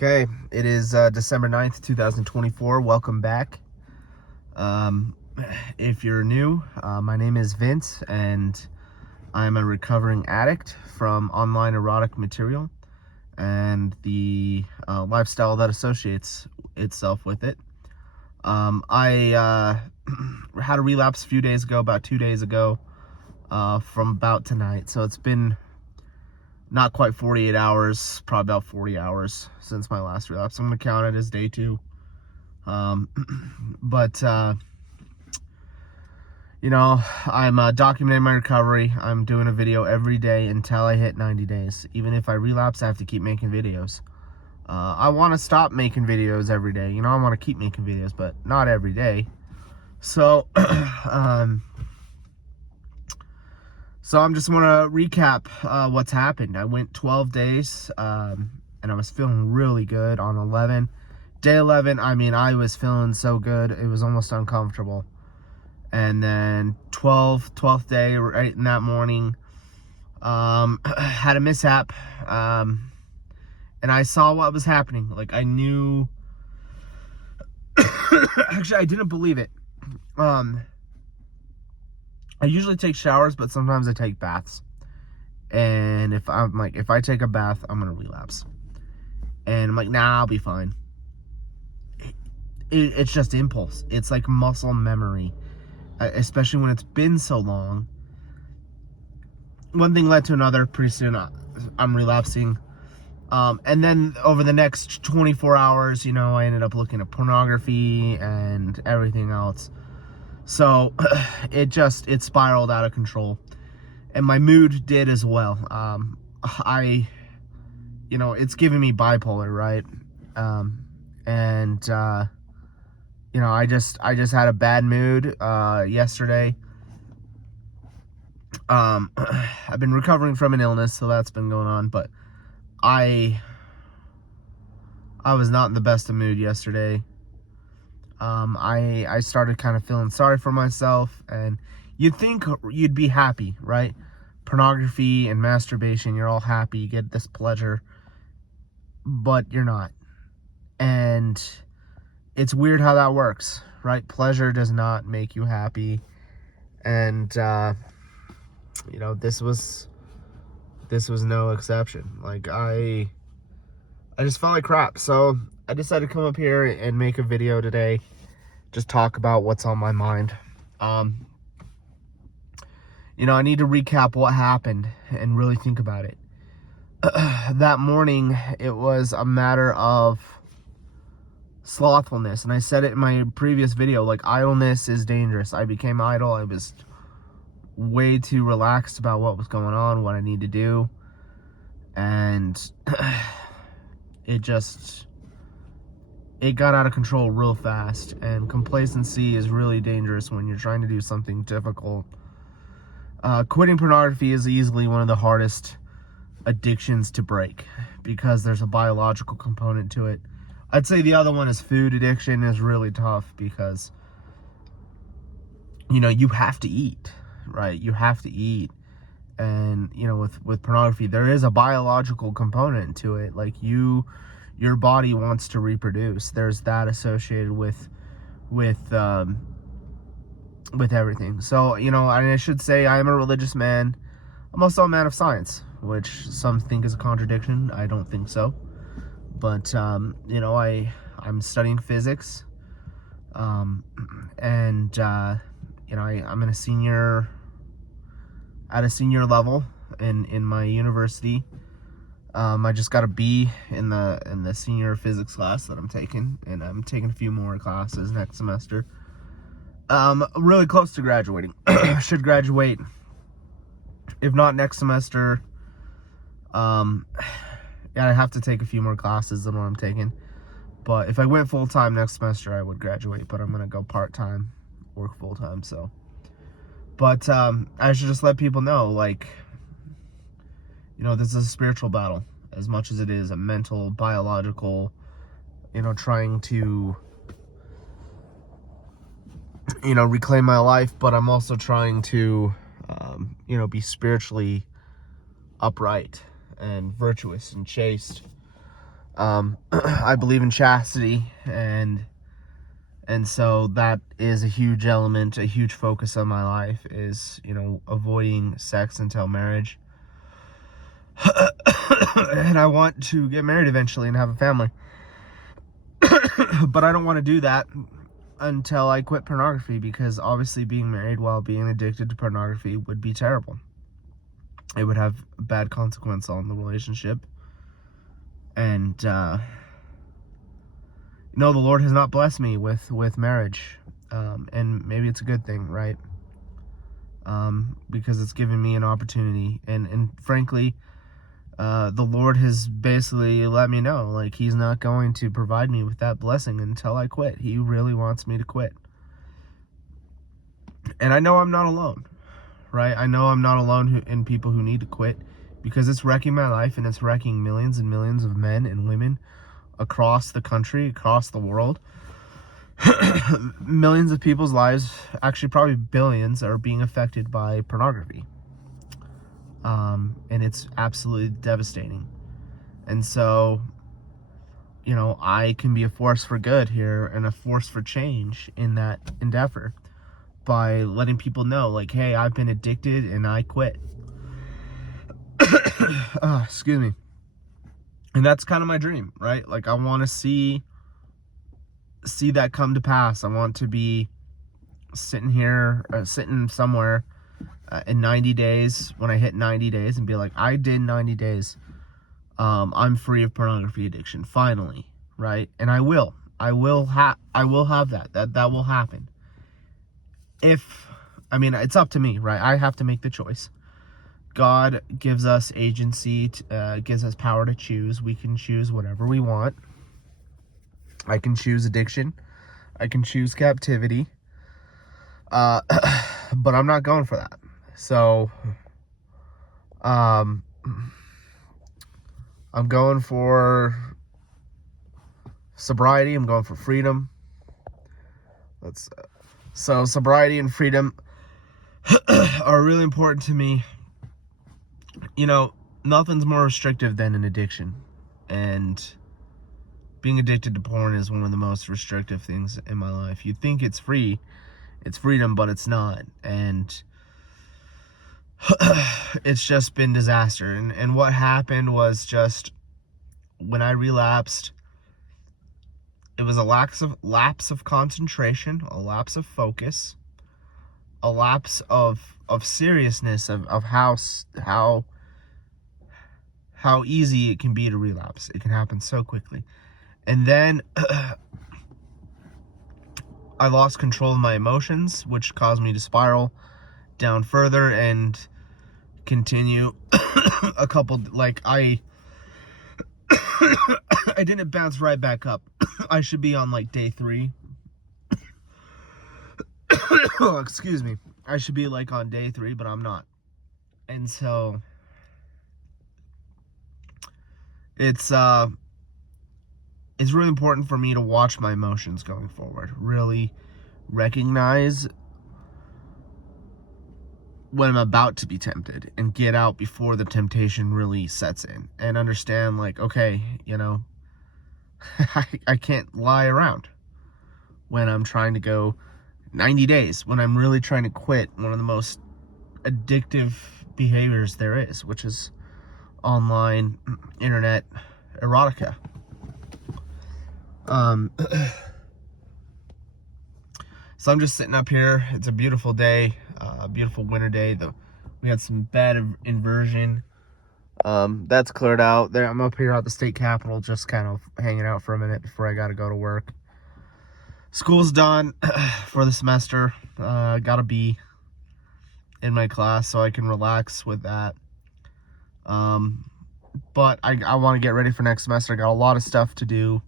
Okay, it is December 9th, 2024. Welcome back. If you're new, my name is Vince, and I'm a recovering addict from online erotic material and the lifestyle that associates itself with it. I had a relapse a few days ago, about 2 days ago, from about tonight. So it's been not quite 48 hours, probably about 40 hours since my last relapse. I'm going to count it as day 2. But I'm documenting my recovery. I'm doing a video every day until I hit 90 days. Even if I relapse, I have to keep making videos. I want to stop making videos every day. I want to keep making videos, but not every day. So, So I'm just want to recap what's happened. I went 12 days, and I was feeling really good on 11. Day 11, I was feeling so good, it was almost uncomfortable. And then 12th day, right in that morning, had a mishap, and I saw what was happening. Like, I knew... Actually, I didn't believe it. I usually take showers, but sometimes I take baths. And if I take a bath, I'm going to relapse. And I'm like, nah, I'll be fine. It's just impulse. It's like muscle memory, especially when it's been so long. One thing led to another. Pretty soon, I'm relapsing. And then over the next 24 hours, I ended up looking at pornography and everything else. So it spiraled out of control, and my mood did as well. It's giving me bipolar, right? I just had a bad mood yesterday. I've been recovering from an illness, so that's been going on, but I was not in the best of mood yesterday. I started kind of feeling sorry for myself, and you'd think you'd be happy, right? Pornography and masturbation, you're all happy, you get this pleasure, but you're not. And it's weird how that works, right? Pleasure does not make you happy. And, this was no exception. Like, I just felt like crap. So I decided to come up here and make a video today, just talk about what's on my mind. I need to recap what happened and really think about it. That morning, it was a matter of slothfulness, and I said it in my previous video, like, idleness is dangerous. I became idle. I was way too relaxed about what was going on, what I need to do, and it got out of control real fast. And complacency is really dangerous when you're trying to do something difficult. Quitting pornography is easily one of the hardest addictions to break, because there's a biological component to it. I'd say the other one is food addiction is really tough, because you have to eat, right? You have to eat. And with pornography, there is a biological component to it. Like, your body wants to reproduce. There's that associated with everything. So, I should say I am a religious man. I'm also a man of science, which some think is a contradiction. I don't think so. But, I'm studying physics. I'm at a senior level in my university. I just got a B in the senior physics class that I'm taking, and I'm taking a few more classes next semester. Really close to graduating. Should graduate, if not next semester. I have to take a few more classes than what I'm taking. But if I went full-time next semester, I would graduate. But I'm going to go part-time, work full-time, so. But I should just let people know, like, this is a spiritual battle as much as it is a mental, biological, trying to, reclaim my life. But I'm also trying to, be spiritually upright and virtuous and chaste. I believe in chastity, and so that is a huge element, a huge focus of my life is, avoiding sex until marriage. And I want to get married eventually and have a family. But I don't want to do that until I quit pornography, because obviously being married while being addicted to pornography would be terrible. It would have a bad consequence on the relationship. And, the Lord has not blessed me with marriage. And maybe it's a good thing, right? Because it's given me an opportunity. And frankly, the Lord has basically let me know, like, he's not going to provide me with that blessing until I quit. He really wants me to quit. And I know I'm not alone, right? I know I'm not alone in people who need to quit, because it's wrecking my life, and it's wrecking millions and millions of men and women across the country, across the world. Millions of people's lives, actually probably billions, are being affected by pornography. And it's absolutely devastating. And so, I can be a force for good here and a force for change in that endeavor by letting people know, like, hey, I've been addicted and I quit. Excuse me. And that's kind of my dream, right? Like, I want to see that come to pass. I want to be sitting somewhere in 90 days, when I hit 90 days, and be like, I did 90 days. I'm free of pornography addiction, finally, right? And I will have that. That will happen. It's up to me, right? I have to make the choice. God gives us agency, gives us power to choose. We can choose whatever we want. I can choose addiction. I can choose captivity. But I'm not going for that. So, I'm going for sobriety. I'm going for freedom. So sobriety and freedom are really important to me. Nothing's more restrictive than an addiction. And being addicted to porn is one of the most restrictive things in my life. You think it's free, it's freedom, but it's not. And it's just been disaster. And what happened was, just when I relapsed, it was a lapse of concentration, a lapse of focus, a lapse of seriousness of how easy it can be to relapse. It can happen so quickly. And then I lost control of my emotions, which caused me to spiral down further and continue I didn't bounce right back up. I should be on like day 3. Oh, excuse me. I should be like on day 3, but I'm not. And so it's really important for me to watch my emotions going forward. Really recognize when I'm about to be tempted and get out before the temptation really sets in, and understand, like, okay, I can't lie around when I'm trying to go 90 days, when I'm really trying to quit one of the most addictive behaviors there is, which is online internet erotica. So I'm just sitting up here. It's a beautiful day, a beautiful winter day. We had some bad inversion. That's cleared out. There, I'm up here at the state capitol, just kind of hanging out for a minute before I got to go to work. School's done for the semester. Got a B in my class, so I can relax with that. But I want to get ready for next semester. I got a lot of stuff to do.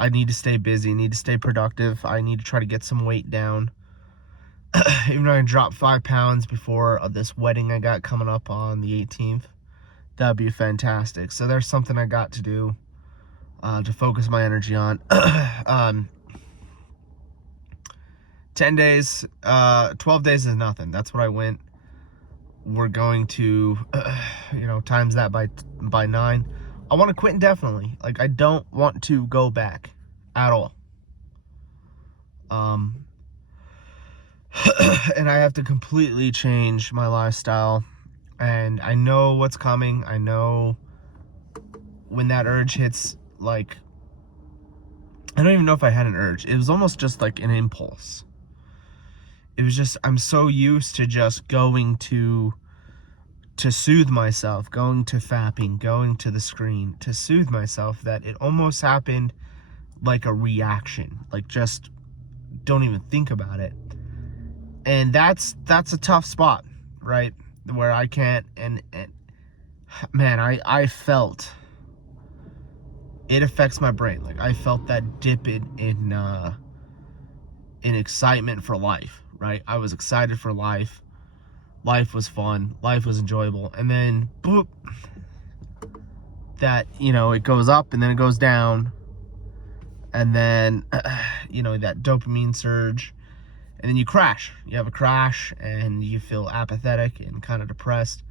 I need to stay busy, need to stay productive. I need to try to get some weight down. Even though I dropped 5 pounds before this wedding I got coming up on the 18th, that'd be fantastic. So there's something I got to do to focus my energy on. 10 days, 12 days is nothing. That's what I went. We're going to, times that by 9. I want to quit indefinitely. Like, I don't want to go back at all. And I have to completely change my lifestyle. And I know what's coming. I know when that urge hits, like, I don't even know if I had an urge. It was almost just like an impulse. It was just, I'm so used to just going to soothe myself, going to fapping, going to the screen to soothe myself, that it almost happened like a reaction. Like, just don't even think about it. And that's a tough spot, right? Where I can't, and man, I felt it affects my brain. Like, I felt that dip in excitement for life, right? I was excited for life. Life was fun. Life was enjoyable. And then, boop, that, it goes up and then it goes down. And then, that dopamine surge. And then you crash. You have a crash and you feel apathetic and kind of depressed.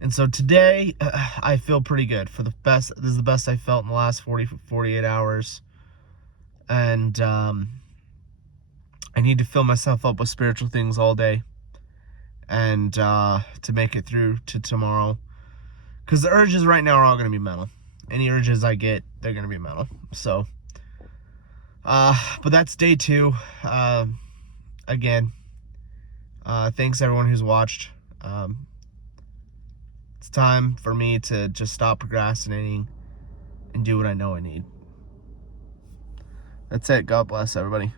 And so today, I feel pretty good. This is the best I felt in the last 48 hours. And I need to fill myself up with spiritual things all day. And to make it through to tomorrow. Because the urges right now are all going to be mental. Any urges I get, they're going to be mental. So, but that's day 2. Again, thanks everyone who's watched. It's time for me to just stop procrastinating and do what I know I need. That's it. God bless everybody.